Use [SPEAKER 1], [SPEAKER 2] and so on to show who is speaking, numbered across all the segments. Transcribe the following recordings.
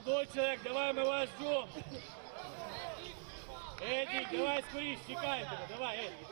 [SPEAKER 1] Молодой человек, давай, мы вас ждем. Эдик, давай скорее, чекаем тебя, давай, Эдик.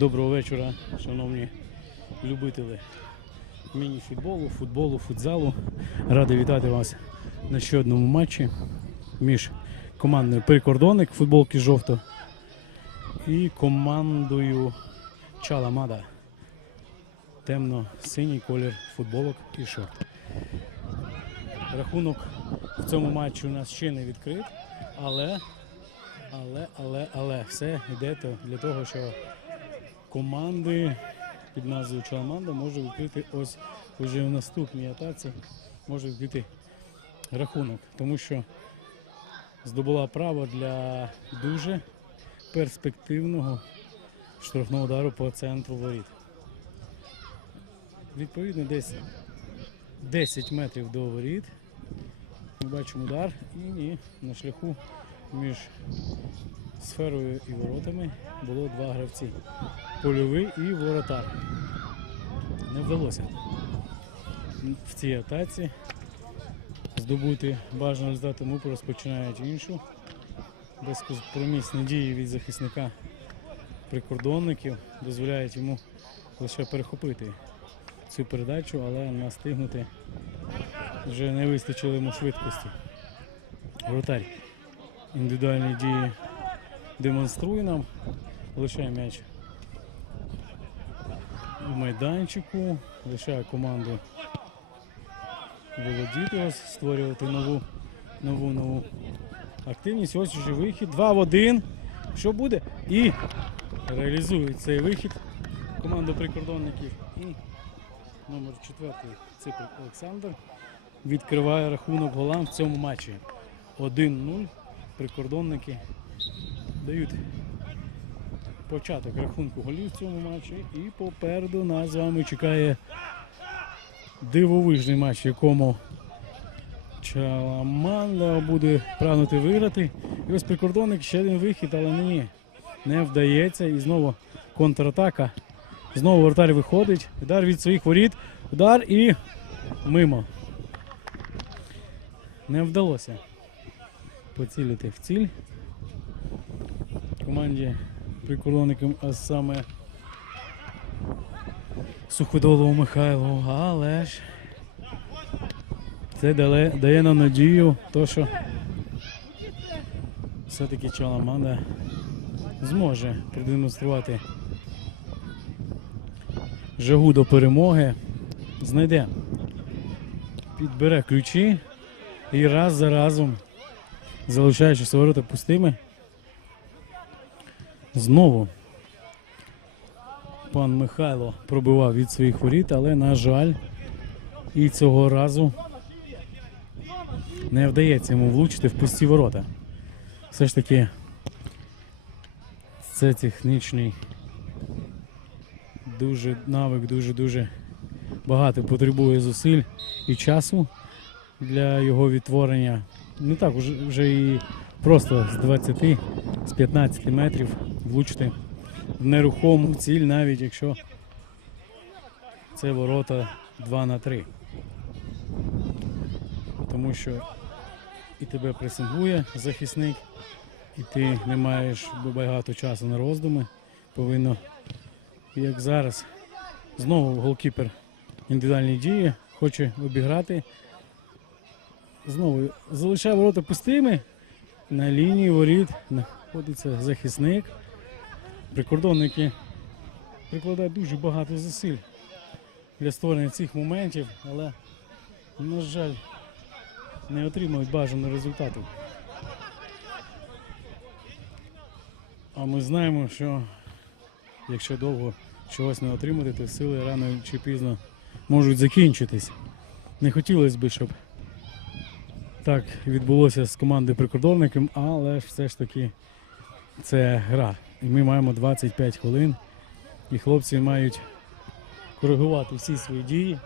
[SPEAKER 1] Доброго вечора, шановні любителі міні-футболу, футболу, футзалу. Радий вітати вас на ще одному матчі між командою Прикордонник футболки жовто і командою Чаламада. Темно-синій колір футболок і шорт. Рахунок в цьому матчі у нас ще не відкрит, але, але, але, але все йде для того, що команди під назвою Чаламанда може відкрити ось уже в наступній атаці може відкрити рахунок, тому що здобула право для дуже перспективного штрафного удару по центру воріт. Відповідно, десь 10 метрів до воріт. Ми бачимо удар і ні, на шляху між сферою і воротами було два гравці. Польовий і воротар. Не вдалося в цій атаці здобути бажаний результат, тому розпочинають іншу. Безкомпромісні дії від захисника прикордонників дозволяють йому лише перехопити цю передачу, але настигнути вже не вистачило йому швидкості. Воротар індивідуальні дії демонструє нам, лишає м'яч у майданчику, лишає команду володіти, ось створювати нову, нову, нову активність. Ось уже вихід. 2 в 1. Що буде? І реалізують цей вихід команда прикордонників. І номер 4 Ципик Олександр відкриває рахунок голам в цьому матчі. 1-0. Прикордонники дають початок рахунку голів в цьому матчі. І попереду нас з вами чекає дивовижний матч, якому Чаламанда буде прагнути виграти. І ось прикордонник ще один вихід, але ні, не вдається. І знову контратака. Знову вратар виходить. Удар від своїх воріт. Удар і мимо. Не вдалося поцілити в ціль. Команді прикордонникам, а саме Суходолову Михайлову, але ж це дає, дає нам надію, то що все-таки Чаламанда зможе продемонструвати жагу до перемоги, знайде, підбере ключі і раз за разом, залишаючи ворота пустими, знову пан Михайло пробивав від своїх воріт, але, на жаль, і цього разу не вдається йому влучити в пусті ворота. Все ж таки, це технічний дуже навик, дуже-дуже багато потребує зусиль і часу для його відтворення. Не так вже, і просто з 20, з 15 метрів влучити в нерухому ціль, навіть якщо це ворота 2 на 3. Тому що і тебе пресингує захисник, і ти не маєш багато часу на роздуми. Повинно, як зараз, знову голкіпер індивідуальні дії, хоче обіграти. Знову залишає ворота пустими. На лінії воріт знаходиться захисник. Прикордонники прикладають дуже багато зусиль для створення цих моментів, але, на жаль, не отримують бажаного результату. А ми знаємо, що якщо довго чогось не отримати, то сили рано чи пізно можуть закінчитись. Не хотілося б, щоб так відбулося з командою прикордонників, але все ж таки це гра. І ми маємо 25 хвилин, і хлопці мають коригувати всі свої дії,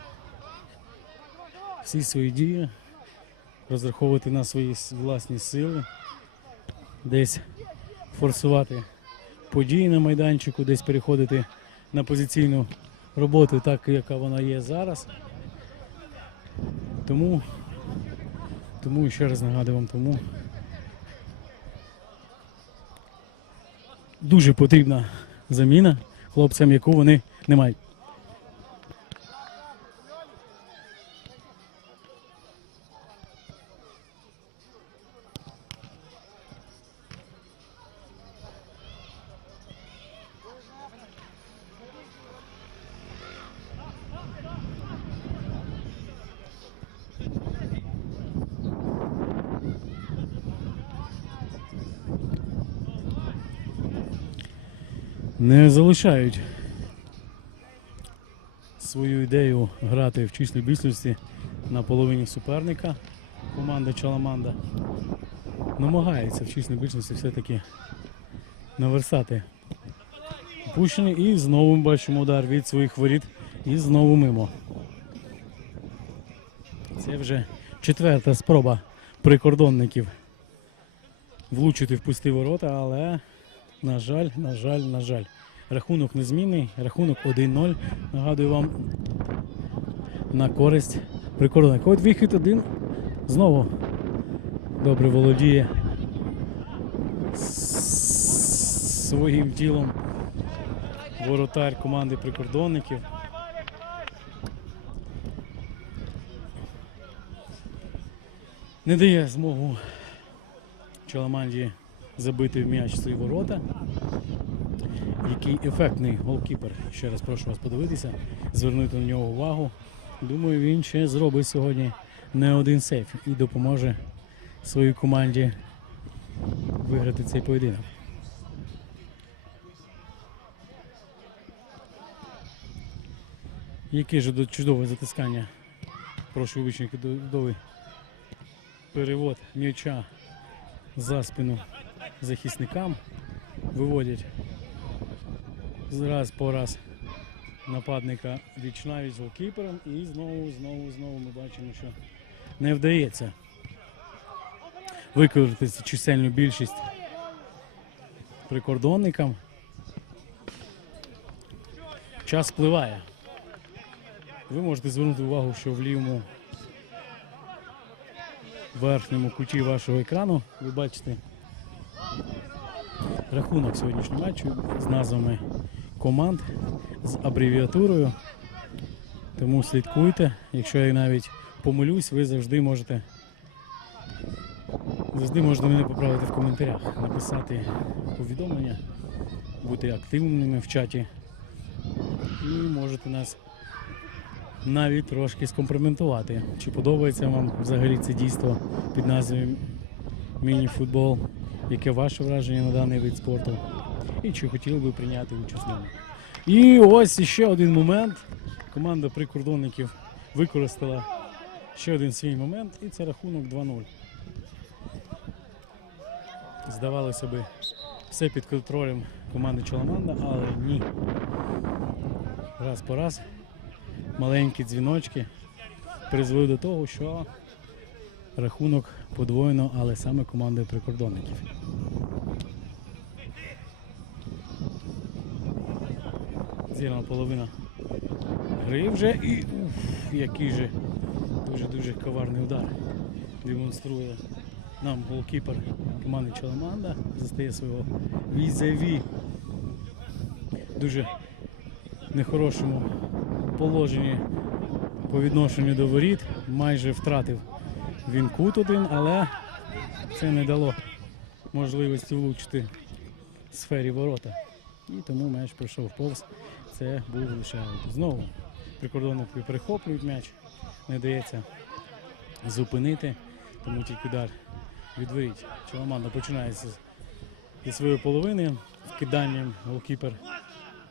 [SPEAKER 1] всі свої дії, розраховувати на свої власні сили, десь форсувати події на майданчику, десь переходити на позиційну роботу, так яка вона є зараз. Тому, тому ще раз нагадую вам, тому дуже потрібна заміна хлопцям, яку вони не мають. Не залишають свою ідею грати в числі більшості на половині суперника. Команда Чаламанда намагається в числі більшості все-таки наверсати Пущений і знову ми бачимо удар від своїх воріт і знову мимо. Це вже четверта спроба прикордонників влучити в пусті ворота, але на жаль, на жаль, на жаль. Рахунок незмінний, рахунок 1-0. Нагадую вам на користь прикордонника. От вихід один знову добре володіє своїм тілом воротар команди прикордонників. Не дає змогу Чаламанді забити в м'яч свої ворота. Який ефектний голкіпер. Ще раз прошу вас подивитися, звернути на нього увагу. Думаю, він ще зробить сьогодні не один сейф і допоможе своїй команді виграти цей поєдинок. Яке ж чудове затискання. Прошу вибачення, чудовий перевод м'яча за спину захисникам. Виводять раз по раз нападника віч навіть з голкіпером і знову, знову, знову ми бачимо, що не вдається використати чисельну більшість прикордонникам. Час спливає. Ви можете звернути увагу, що в лівому верхньому куті вашого екрану ви бачите рахунок сьогоднішнього матчу з назвами команд з абревіатурою. Тому слідкуйте. Якщо я навіть помилюсь, ви завжди можете завжди можете мене поправити в коментарях, написати повідомлення, бути активними в чаті. І можете нас навіть трошки скомпроментувати. Чи подобається вам взагалі це дійство під назвою міні-футбол? Яке ваше враження на даний вид спорту? І чи хотіли би прийняти участь в? І ось ще один момент. Команда прикордонників використала ще один свій момент, і це рахунок 2-0. Здавалося би, все під контролем команди Чаламанда, але ні. Раз по раз маленькі дзвіночки призвели до того, що рахунок подвоєно, але саме командою прикордонників. Зірна половина гри вже і уф, який же дуже-дуже коварний удар демонструє нам голкіпер команди Чаламанда. Застає свого візаві дуже нехорошому положенні по відношенню до воріт. Майже втратив він кут один, але це не дало можливості влучити в сфері ворота. І тому м'яч пройшов повз. Це був лише. Знову прикордонники перехоплюють м'яч, не дається зупинити, тому тільки удар від воріт. Чаламанда починається зі своєї половини. Вкиданням голкіпер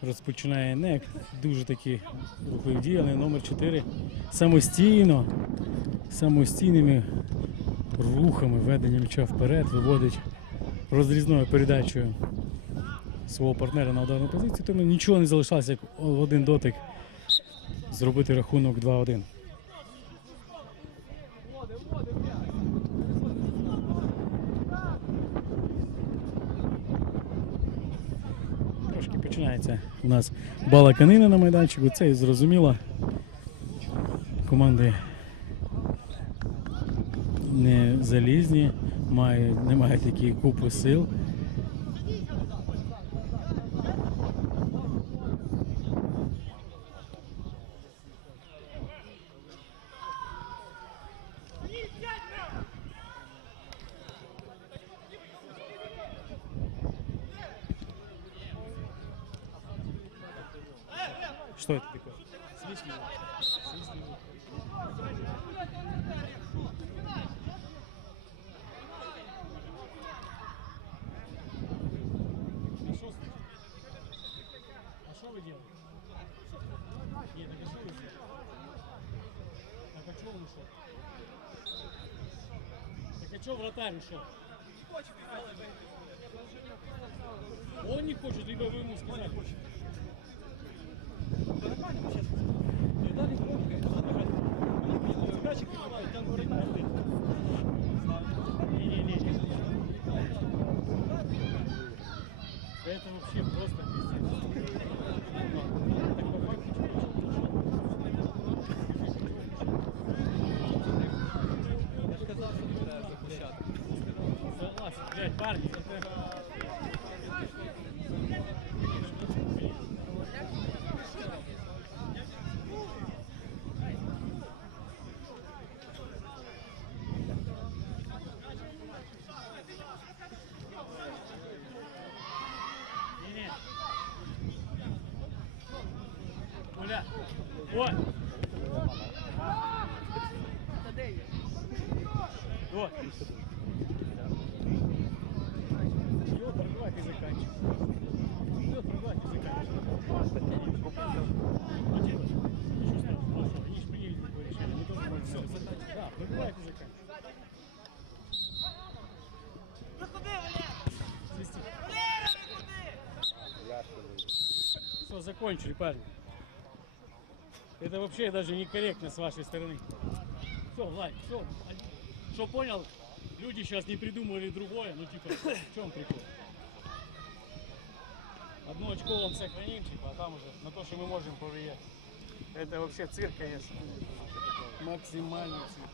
[SPEAKER 1] розпочинає не дуже такі рухливі дії, але номер 4 самостійно, самостійними рухами ведення м'яча вперед виводить розрізною передачею свого партнера на ударну позицію, тому нічого не залишалося, як в один дотик зробити рахунок 2-1. Трошки починається у нас балаканина на майданчику, це і зрозуміло. Команди не залізні, мають, не мають такі купи сил. что он ушел? Так а что вратарь ушел? Он не хочет, либо вы ему сказали.
[SPEAKER 2] Он не хочет. Да нормально мы
[SPEAKER 1] сейчас. Это вообще просто пиздец. Вот. Вот. Все, прорвать и заканчивать. Все, прорвать и заканчивать. Они же приняли такое решение. Мы тоже можем все. Да, прорвать и заканчивать. Ну куди, Валера? Валера, ну куди? Все, закончили, парни. Это вообще даже некорректно с вашей стороны. Все, Влад, все. Что понял? Люди сейчас не придумали другое, ну типа, в чем прикол? Одно очко вам сохраним, типа, а там уже на то, что мы можем повлиять. Это вообще цирк, конечно. Максимальный цирк.